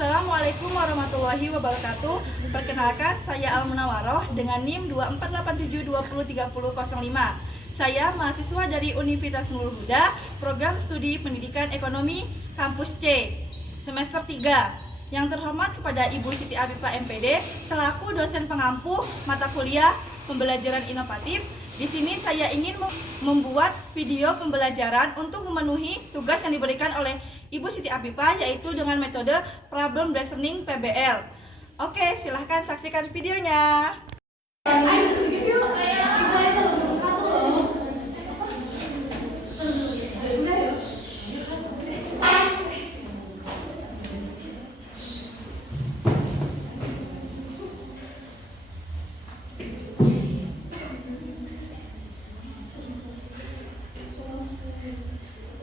Assalamualaikum warahmatullahi wabarakatuh. Perkenalkan, saya Al-Munawaroh dengan NIM 2487203005. Saya mahasiswa dari Universitas Nurul Huda, Program Studi Pendidikan Ekonomi Kampus C, semester 3. Yang terhormat kepada Ibu Siti Abifah MPD selaku dosen pengampu mata kuliah pembelajaran inovatif. Di sini saya ingin membuat video pembelajaran untuk memenuhi tugas yang diberikan oleh Ibu Siti Abifah, yaitu dengan metode Problem Reasoning PBL. Oke, silahkan saksikan videonya.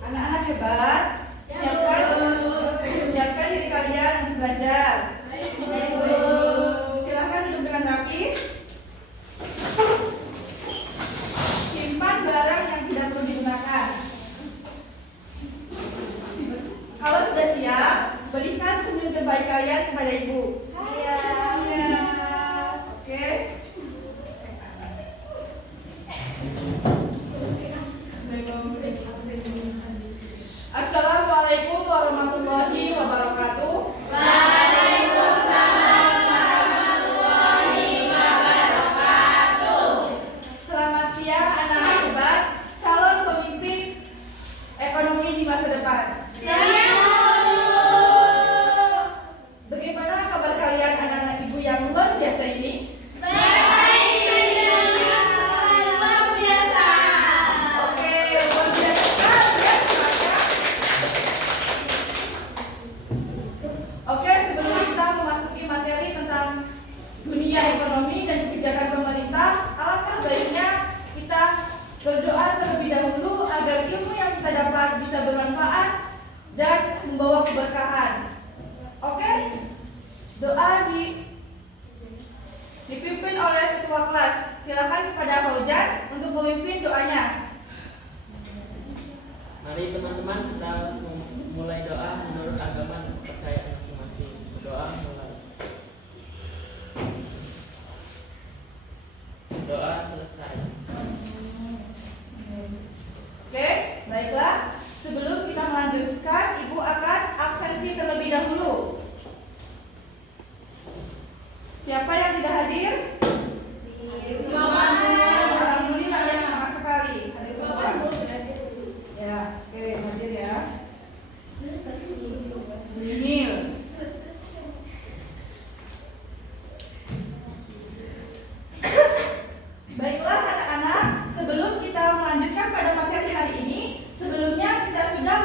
Anak-anak hebat, siapkan diri kalian untuk belajar. Silakan duduk dengan rapi. Simpan barang yang tidak perlu digunakan. Kalau sudah siap, berikan senyum terbaik kalian kepada ibu. Oke. Assalamualaikum warahmatullahi wabarakatuh. Waalaikumsalam warahmatullahi wabarakatuh. Selamat siang anak-anak hebat, calon pemimpin ekonomi di masa depan. Bagaimana kabar kalian anak-anak ibu yang luar biasa ini? Oke, sebelum kita memasuki materi tentang dunia ekonomi dan kebijakan pemerintah, alangkah baiknya kita berdoa terlebih dahulu agar ilmu yang kita dapat bisa bermanfaat dan membawa keberkahan. Oke, doa dipimpin oleh ketua kelas. Silakan kepada Fauzan untuk memimpin doanya. Mari teman-teman kita mulai doa menurut agama dan kepercayaan masing-masing. Doa mulai. Doa selesai. Oke, baiklah. Sebelum kita melanjutkan, Ibu akan absensi terlebih dahulu. Siapa yang tidak hadir? Alhamdulillah ya, semangat sekali. Hadir semua. Ya, oke, hadir ya. Nihil. Baiklah anak-anak, sebelum kita melanjutkan pada materi hari ini, sebelumnya kita sudah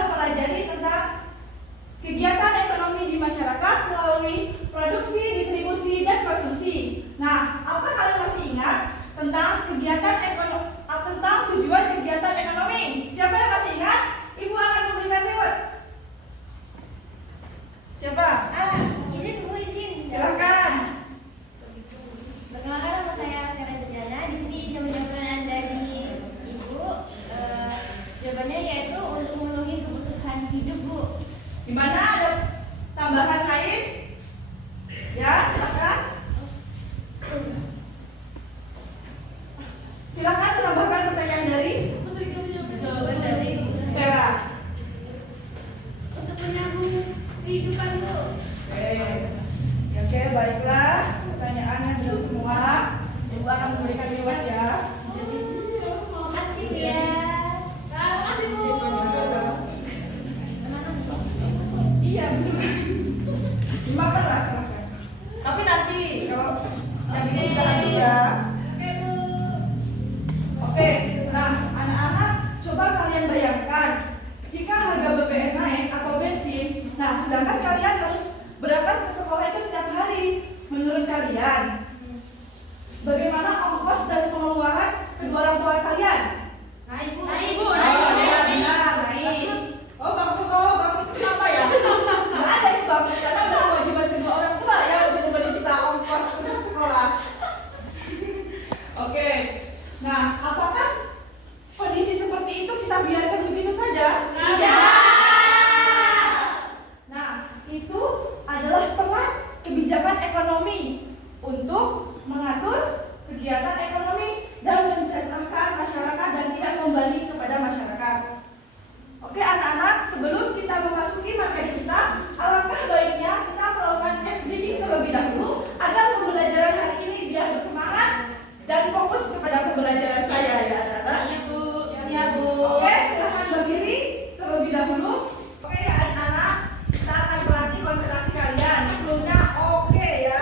Oke, silahkan berdiri terlebih dahulu. Oke ya anak-anak, kita akan melatih konsentrasi kalian. Sebelumnya oke ya.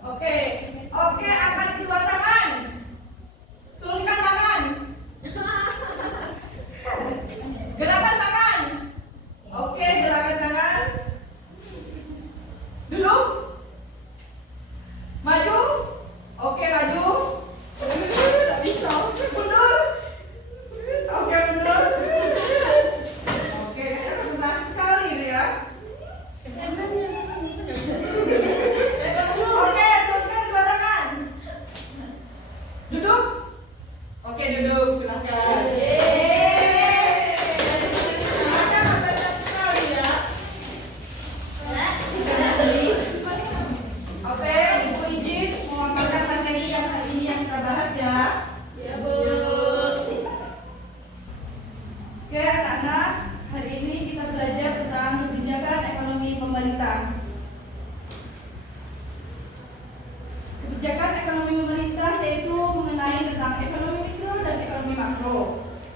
Oke, oke angkat kedua tangan. Turunkan tangan. Gerakan tangan. Oke, gerakan tangan. Duduk. Maju. Oke, maju. Tidak bisa. Mundur. Oke, mundur. Oke, benar sekali ini ya. Oke, turunkan dua tangan. Duduk. Oke, duduk. Silahkan. Oke, Ibu izin memaparkan materi yang hari ini yang kita bahas ya. Oke, anak-anak, hari ini kita belajar tentang kebijakan ekonomi pemerintah. Kebijakan ekonomi pemerintah yaitu mengenai tentang ekonomi mikro dan ekonomi makro.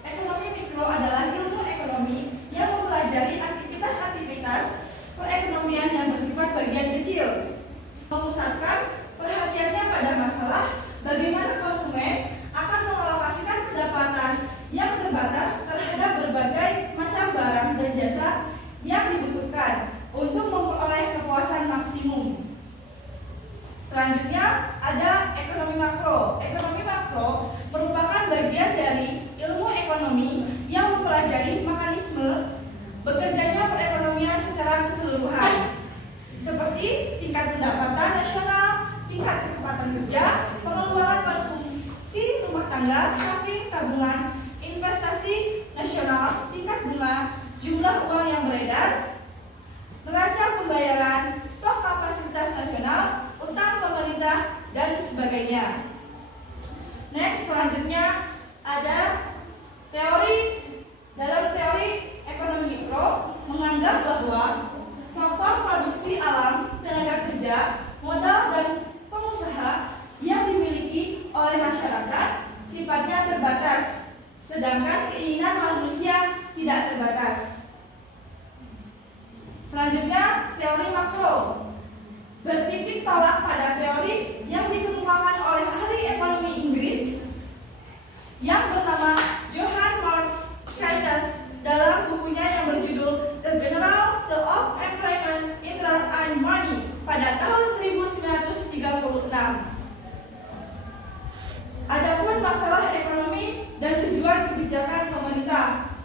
Ekonomi mikro adalah ilmu ekonomi yang mempelajari aktivitas-aktivitas perekonomian yang bersifat bagian kecil, memusatkan perhatiannya pada masalah bagaimana konsumen akan mengalokasikan pendapatan yang terbatas terhadap berbagai macam barang dan jasa yang dibutuhkan untuk memperoleh kepuasan maksimum. Selanjutnya ada ekonomi makro. Ekonomi makro merupakan bagian dari ilmu ekonomi yang mempelajari mekanisme bekerjanya perekonomian secara keseluruhan, seperti tingkat pendapatan nasional, tingkat kesempatan kerja, pengeluaran konsumsi rumah tangga, saving, tabungan, investasi nasional, tingkat bunga, jumlah uang yang beredar, neraca pembayaran, stok kapasitas nasional, utang pemerintah, dan sebagainya. Next, selanjutnya ada teori. Dalam teori ekonomi mikro menganggap bahwa faktor produksi alam, tenaga kerja, modal, dan pengusaha yang dimiliki oleh masyarakat sifatnya terbatas, sedangkan keinginan manusia tidak terbatas. Selanjutnya, teori makro bertitik tolak pada teori yang dikemukakan oleh ahli ekonomi Inggris yang bernama Johann Martinus dalam bukunya yang berjudul The General Theory of Employment, Interest and Money pada tahun 1936. Adapun masalah ekonomi dan tujuan kebijakan pemerintah.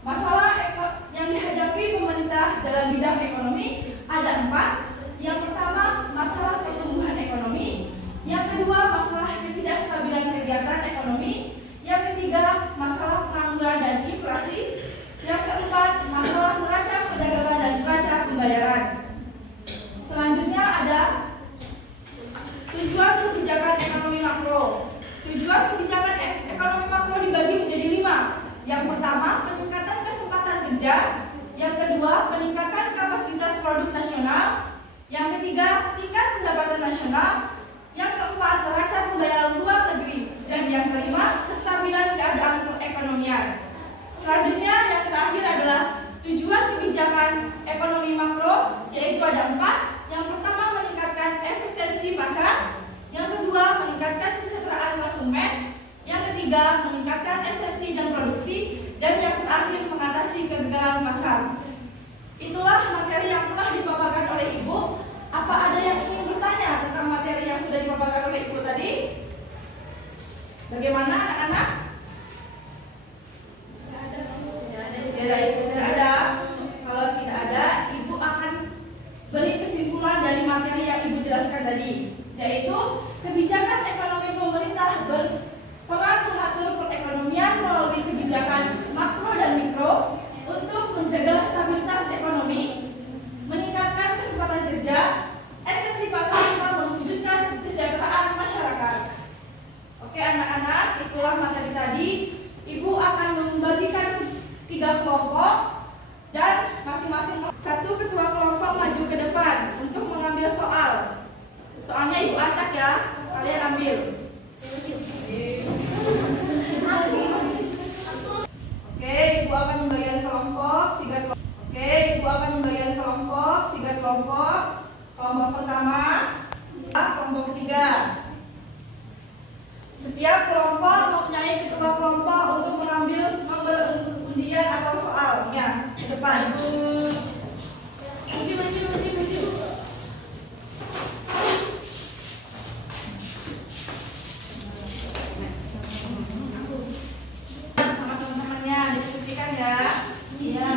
Masalah yang dihadapi pemerintah dalam bidang ekonomi ada 4. Yang pertama, masalah pertumbuhan ekonomi. Yang kedua, masalah ketidakstabilan kegiatan ekonomi. Yang ketiga, masalah pengangguran dan inflasi. Yang keempat, masalah neraca perdagangan dan neraca pembayaran. Selanjutnya ada tujuan kebijakan ekonomi makro. Tujuan kebijakan ekonomi makro dibagi menjadi 5. Yang pertama, peningkatan kesempatan kerja. Yang kedua, peningkatan kapasitas produk nasional. Yang ketiga, tingkat pendapatan nasional. Yang keempat, neraca pembayaran luar negeri. Dan yang kelima, kestabilan keadaan perekonomian. Selanjutnya, yang terakhir adalah tujuan kebijakan ekonomi makro, yaitu ada 4. Yang pertama, meningkatkan efisiensi pasar. Yang kedua, meningkatkan kesejahteraan konsumen. Yang ketiga, meningkatkan esensi dan produksi. Dan yang terakhir, mengatasi kegagalan pasar. Itulah materi yang telah dipaparkan oleh Ibu. Apa ada yang ingin bertanya tentang materi yang sudah dipaparkan oleh Ibu tadi? Bagaimana anak-anak? Tidak ada. Kalau tidak ada, Ibu akan beri kesimpulan dari materi yang Ibu jelaskan tadi, yaitu kebijakan ekonomi pemerintah berperan mengatur perekonomian melalui kebijakan makro dan mikro untuk menjaga stabilitas ekonomi, meningkatkan kesempatan kerja, esensi pasar, serta mewujudkan kesejahteraan masyarakat. Oke anak-anak, itulah materi tadi. Ibu akan membagikan 3 kelompok dan masing-masing satu ketua kelompok maju ke depan untuk mengambil soal. Soalnya Ibu acak ya, kalian ambil. depan. Sama teman-temannya diskusikan ya. Iya.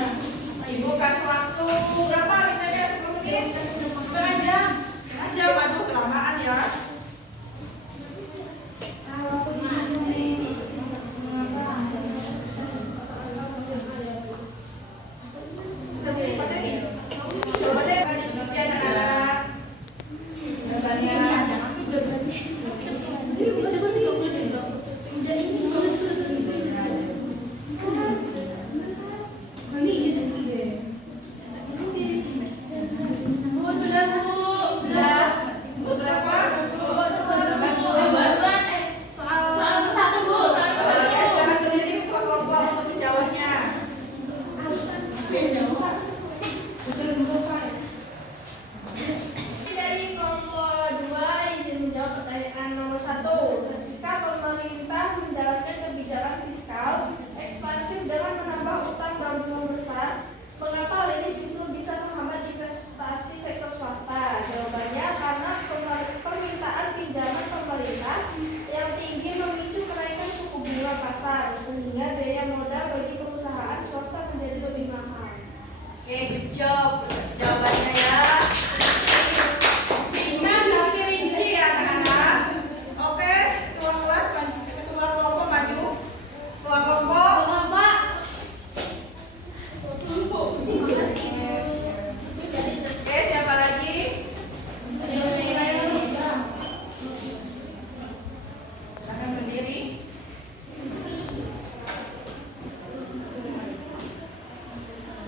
Ibu kasih waktu berapa? Kita aja 10 menit. Setengah jam. Setengah jam, aduh kelamaan ya. Coba deh diskusi anak-anak. Jawabannya. Sudah. Berapa? Ya, sekarang berdiri kelompok untuk menjawabnya. Dari kelompok 2 izin menjawab pertanyaan nomor 1. Ketika pemerintah menjalankan kebijakan fiskal ekspansif dengan menambah utang dalam jumlah besar, mengapa hal ini justru bisa menghambat investasi sektor swasta? Jawabannya karena permintaan pinjaman pemerintah yang tinggi memicu kenaikan suku bunga pasar, sehingga biaya modal bagi perusahaan swasta menjadi lebih mahal. Oke, good job. Jawabannya ya. Ringan tapi rinci ya anak-anak. Oke, ketua kelas, ketua kelompok maju. Ketua kelompok. Oke, siapa lagi? Silahkan berdiri.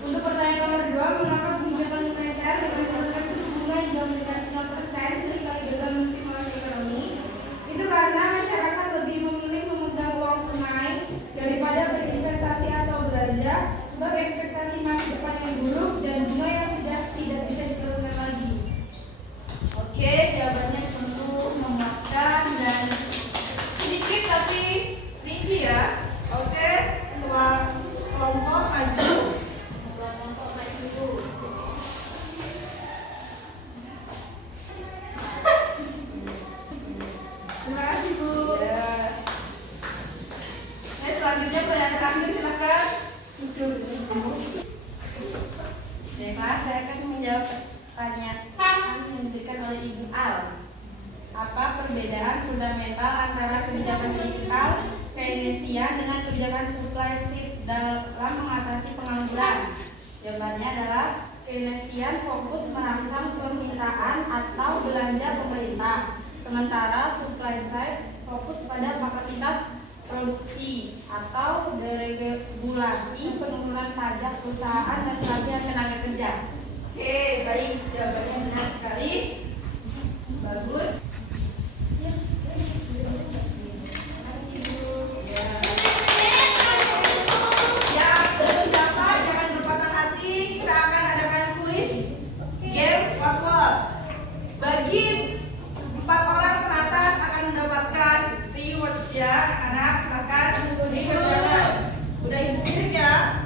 Untuk pertanyaan nomor 2, mengapa kebijakan moneter dengan menurunkan suku bunga hingga mendekati 0% seringkali gagal menstimulasi ekonomi? Itu karena masyarakat lebih memilih memegang uang tunai daripada berinvestasi atau belanja, sebab ekspektasi masa depan yang buruk dan bunga yang sudah tidak bisa diturunkan lagi. Oke, jawabannya tentu memuaskan dan sedikit tapi rinci ya. Oke, ketua kelompok maju. Ketua kelompok maju. Terima kasih, Bu. Ya. Selanjutnya pertanyaan terakhir silakan. Baiklah, saya akan menjawab pertanyaan yang diberikan oleh Ibu Al. Apa perbedaan fundamental antara kebijakan fiskal Keynesian dengan kebijakan supply side dalam mengatasi pengangguran? Jawabannya adalah Keynesian fokus merangsang permintaan atau belanja pemerintah, sementara supply side fokus pada kapasitas produksi atau deregulasi penurunan pajak perusahaan dan pelatihan tenaga kerja. Oke, baik, jawabannya benar sekali. Bagus. Yang belum dapat jangan berpatah hati. Kita akan adakan kuis game What World. Bagi 4 orang teratas akan mendapatkan rewards ya, anak-anak. Silakan dikerjakan. Udah ibu kirim ya.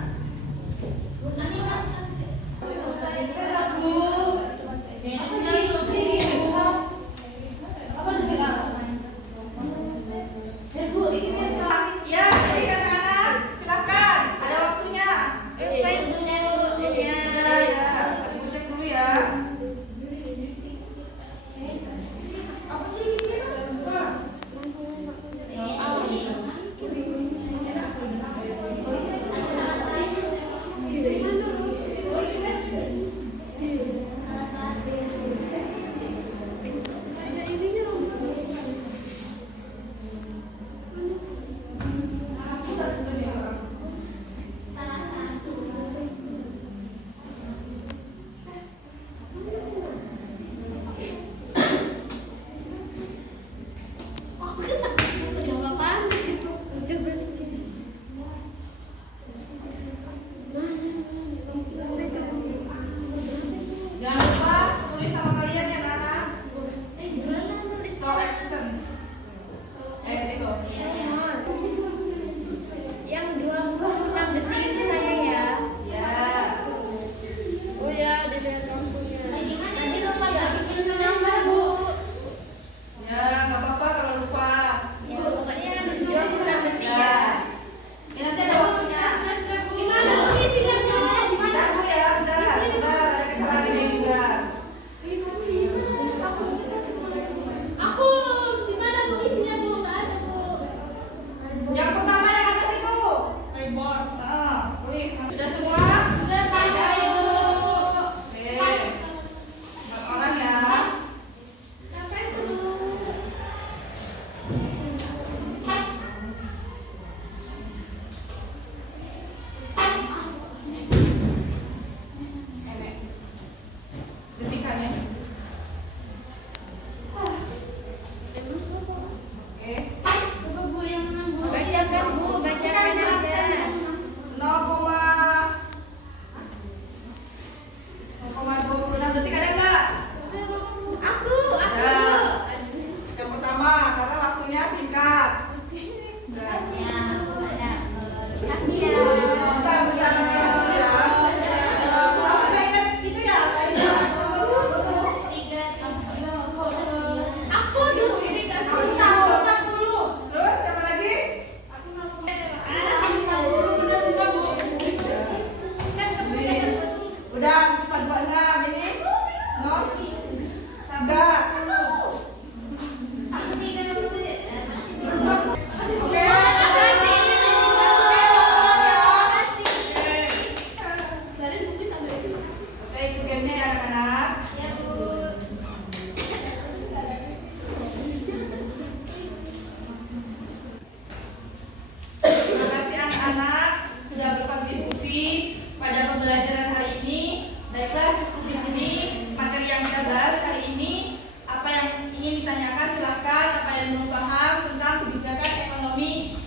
anak-anak sudah berkontribusi pada pembelajaran hari ini. Baiklah, cukup di sini materi yang kita bahas hari ini. Apa yang ingin ditanyakan silahkan. Apa yang belum paham tentang kebijakan ekonomi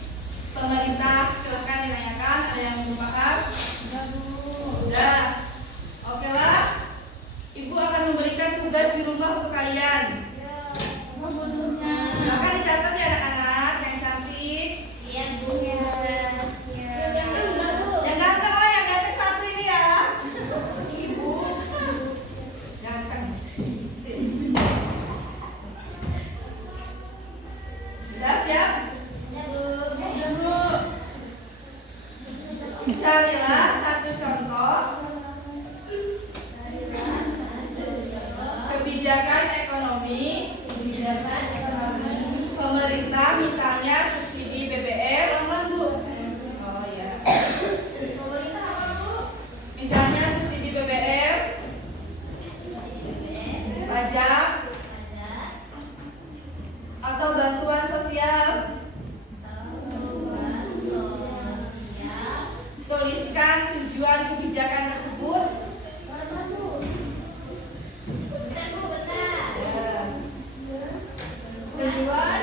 pemerintah silahkan ditanyakan. Ada yang belum paham? Sudah. Oke lah. Ibu akan memberikan tugas di rumah untuk kalian. Silahkan dicatat ya anak-anak yang cantik. Yang ganteng, oh yang ganteng satu ini ya. Ibu. Ganteng. Sudah siap? Carilah satu contoh kebijakan ekonomi pemerintah, misalnya subsidi BBM. Oh ya. Pemerintah apa Bu? Misalnya subsidi BBM, pajak, atau bantuan sosial. Tuliskan tujuan kebijakan tersebut. Tujuan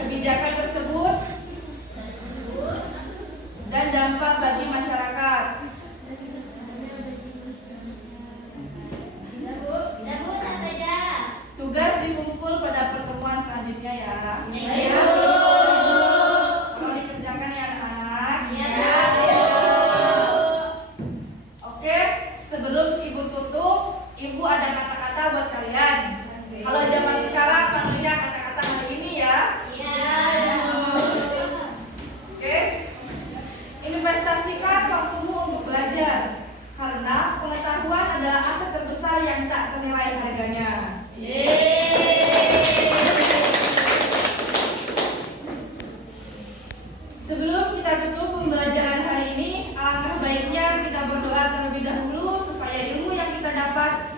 kebijakan tersebut dan dampak bagi masyarakat. Tugas dikumpul pada pertemuan selanjutnya ya. Kalau dikerjakan ya anak-anak. Oke, sebelum ibu tutup, ibu ada kata-kata buat kalian. Kalau zaman sekarang panggilnya kata-kata hari ini ya. Oke. Investasikan waktumu untuk belajar, karena pengetahuan adalah aset terbesar yang tak ternilai harganya. Sebelum kita tutup pembelajaran hari ini, alangkah baiknya kita berdoa terlebih dahulu supaya ilmu yang kita dapat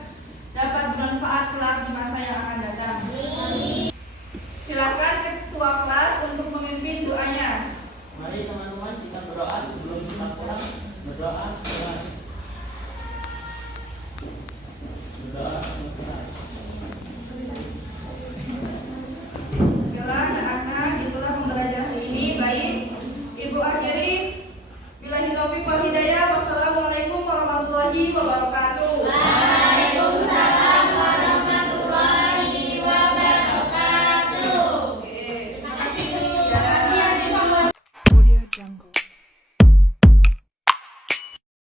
bermanfaat kelak di masa yang akan datang. Silakan ketua kelas